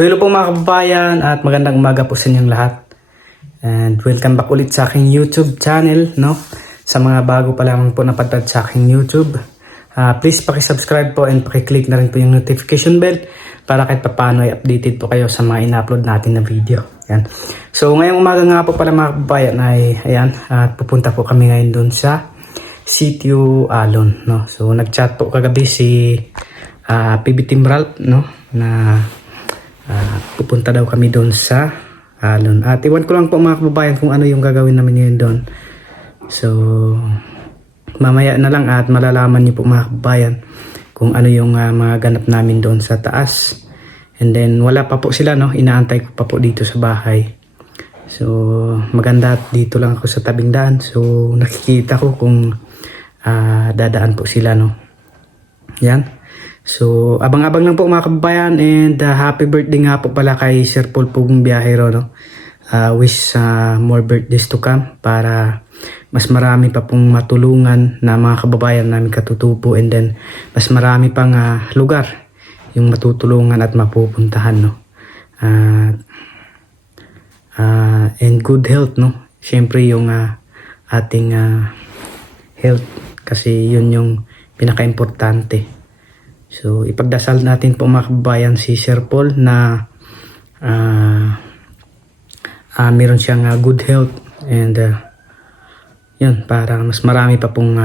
So hello po mga kababayan at magandang umaga po sa inyong lahat. And welcome back ulit sa aking YouTube channel, no? Sa mga bago pa lamang po napadpad sa aking YouTube, please paki-subscribe po and paki-click na rin po yung notification bell para kahit papaano ay updated po kayo sa mga in-upload natin na video. Yan. So ngayong umaga nga po pala mga kababayan ay ayan, at pupunta po kami ngayon doon sa Sitio Alon, no? So nag-chat po kagabi si PB Team Ralph, no? Na pupunta daw kami doon sa Alon. At iwan ko lang po mga kababayan kung ano yung gagawin namin ngayon doon. So mamaya na lang at malalaman niyo po mga kababayan kung ano yung mga ganap namin doon sa taas. And then wala pa po sila, no? Inaantay ko pa po dito sa bahay. So maganda at dito lang ako sa tabing daan. So nakikita ko kung dadaan po sila, no? Yan. So, abang-abang lang po mga kababayan, and happy birthday nga po pala kay Sir Paul Pugong Biyahero, no? Wish more birthdays to come para mas marami pa pong matulungan na mga kababayan namin katutubo, and then mas marami pang lugar yung matutulungan at mapupuntahan, no? And good health, no? Siyempre yung ating health, kasi yun yung pinaka-importante. So ipagdasal natin po mga kababayan si Sir Paul na meron siyang good health, and yun, para mas marami pa pong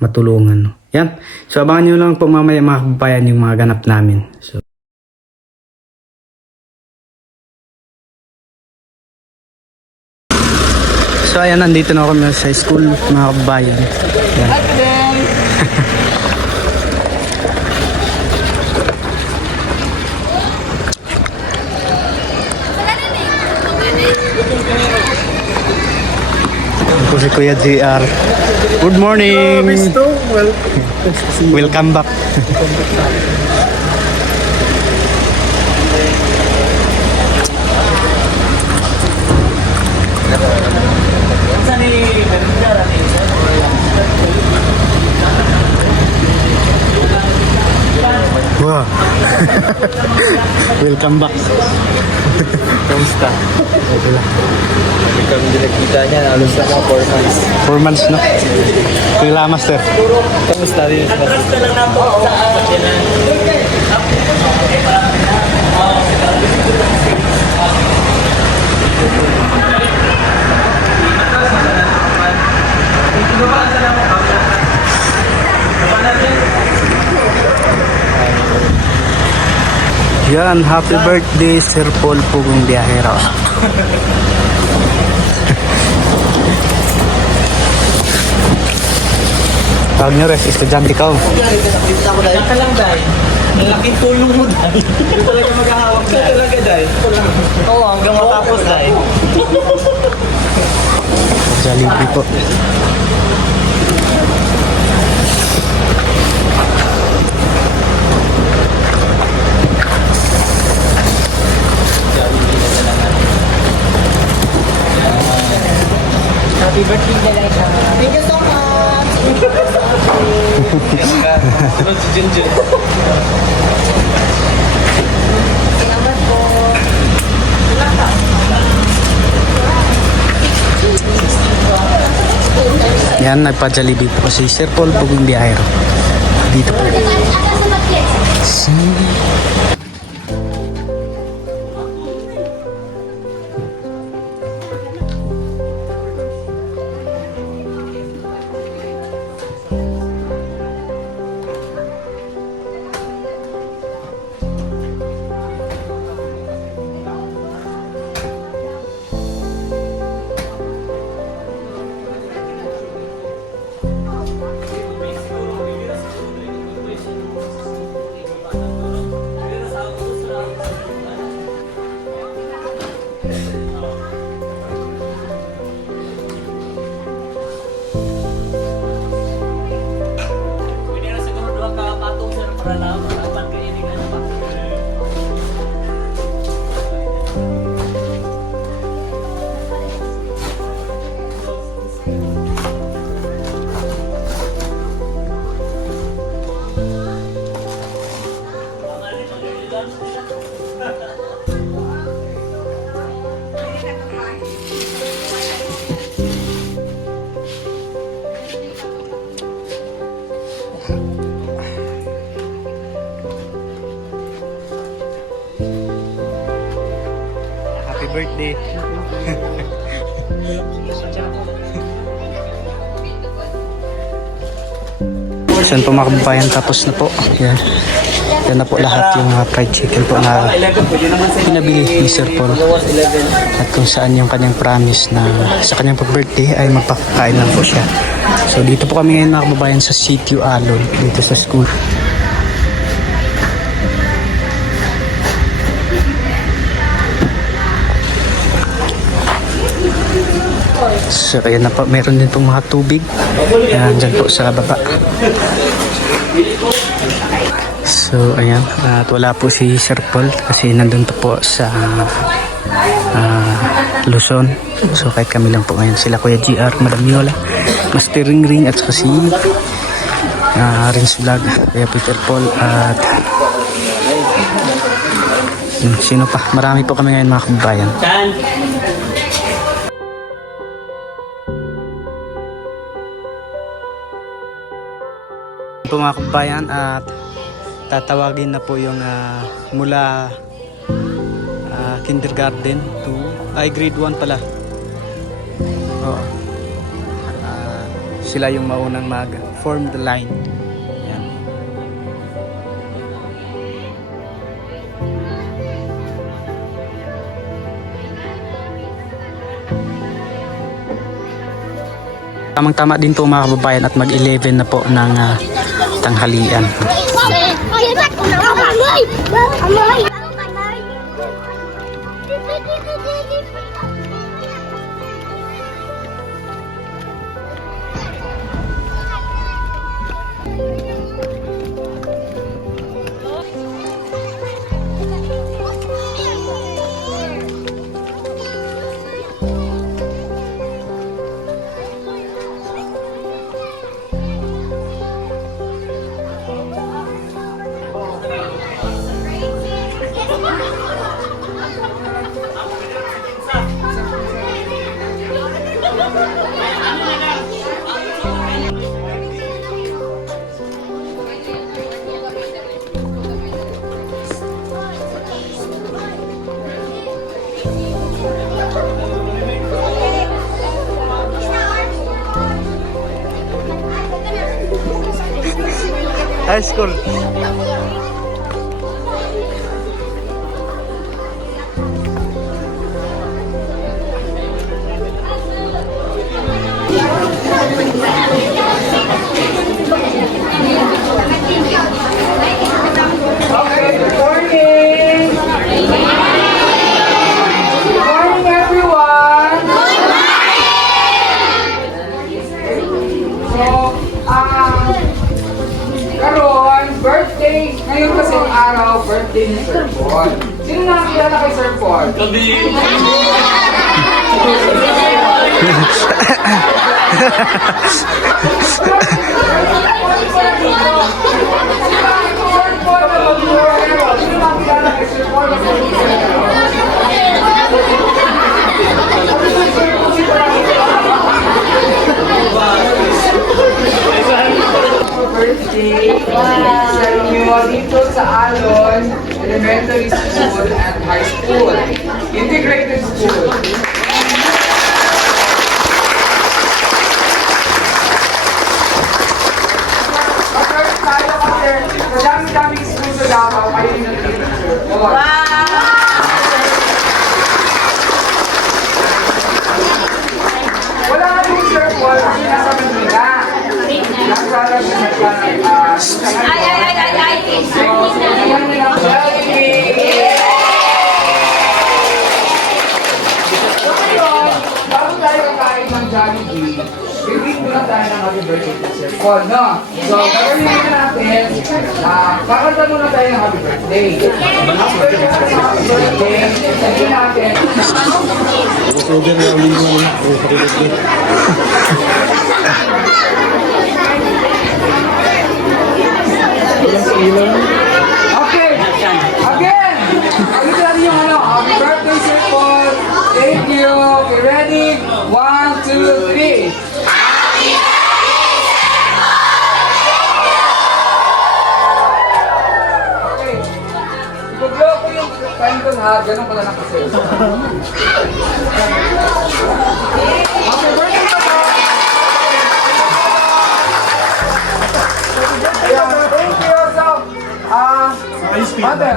matulungan, no? Yan. So abangan nyo lang po mamaya mga kababayan yung mga ganap namin. So ayan, nandito na kami sa school mga kababayan. Yan. Po si Kuya JR. Good morning. Welcome back. Wow. Welcome back. Kamusta? Okay lang. Kami kami nakita niya, halos na 4 months. 4 months, no? Kaya master. Kamusta rin? Kamusta lang na po sa sakyanan. Yan, happy birthday Sir Paul Pugong Biyahero. Tawag nyo res, estudyante ka. Wala ka lang, Day. Ang laking tulong mo, Day. Hindi talaga maghahawak, Day. Hindi talaga, Day. Oo, hanggang matapos, Day. Jollibee po. Happy birthday, Day. Thank you so much. Sunod si Junjun. Salamat po. Yan, nagpa-Jollibee po si Sir Paul Pugong Biyahero. Dito po. Happy birthday. Saan po mga kababayan, tapos na po. Yan. Yan na po lahat yung fried chicken po na pinabili ni Sir Paul. At kung saan yung kanyang promise na sa kanyang birthday ay magpapakain lang po siya. So dito po kami ngayon mga kababayan sa Sitio Alon, dito sa school. So ayan na po, meron din pong mga tubig. Ayan, dyan po sa baba. So ayan, at wala po si Sir Paul kasi nandun po sa Luzon. So kahit kami lang po ngayon, sila Kuya GR, Madam Yola, Master Ring at saka si Rins Vlog, Kuya Peter Paul at sino pa, marami po kami ngayon mga kababayan. Po mga kababayan, at tatawagin na po yung mula kindergarten to grade 1 pala. Oo. Sila yung maunang mag-form the line. Yan. Tamang-tama din po mga kababayan at mag-11 na po ng tanghalian. High school. Ngayon kasi ang araw, birthday ni Sir Paul. Sino nakakilala kay Sir Paul? Gabi! Birthday sa inyo dito sa Alon Elementary School and High School. Integrated School. First tayo kasi sa dami-daming school sa Davao, kayo yung nag-teacher. Wala nga yung Sir Paul kasi nasa Manila. Bago tayo kakain ng Jollibee, bibig muna tayo ng happy birthday to Sir Paul, no? So, gagawin natin, kakanta muna tayo ng happy birthday. Happy birthday, sabihin natin. Okay, again! Ulit natin yung happy birthday Sir Paul. Thank you. Okay, ready? 1, 2, 3. Happy birthday, Sir Paul! ha, ganun pala nakaselfie. Happy birthday ka po! Ayan, thank you. So, mother,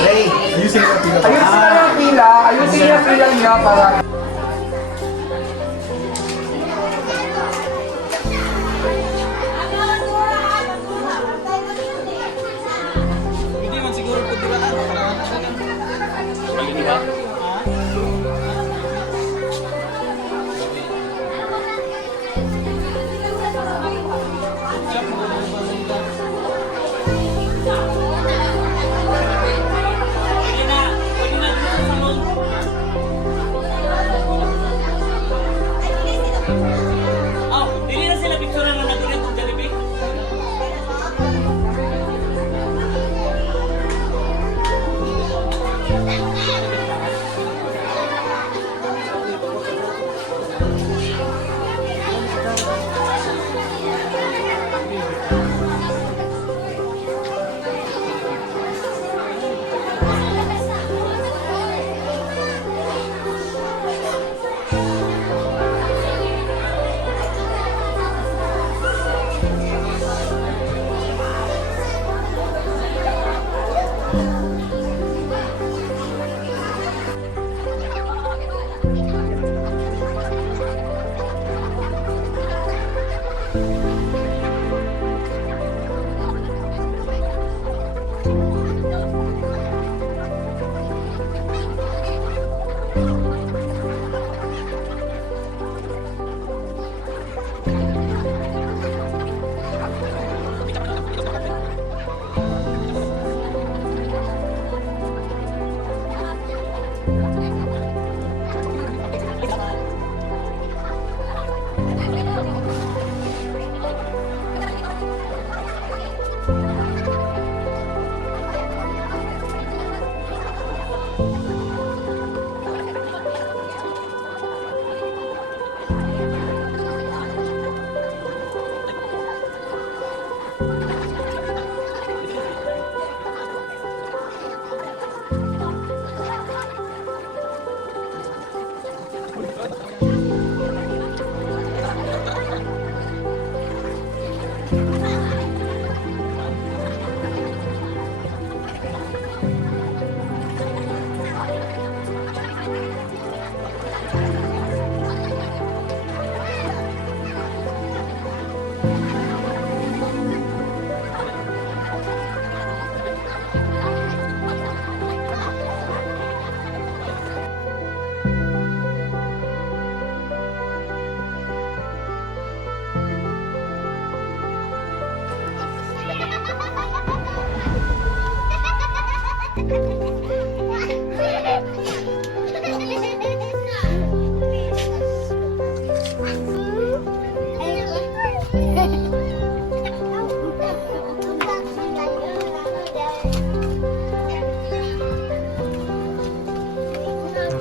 ayusin na yung pila. Ayusin yung pila niyo para... Hindi man siguro po duraan. Hindi ba? Dili na sila picture na nagulit ng Jollibee.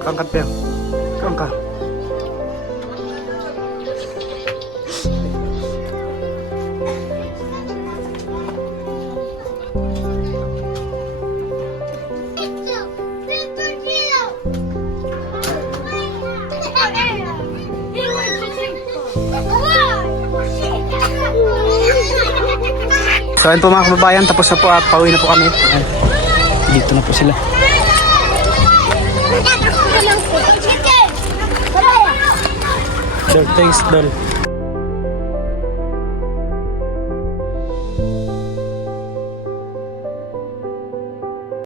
Angkat Bel. Angkat. So ayun po mga kababayan, tapos na po at pauwi na po kami. Ayan. Dito na po sila. Dol, thanks Dol.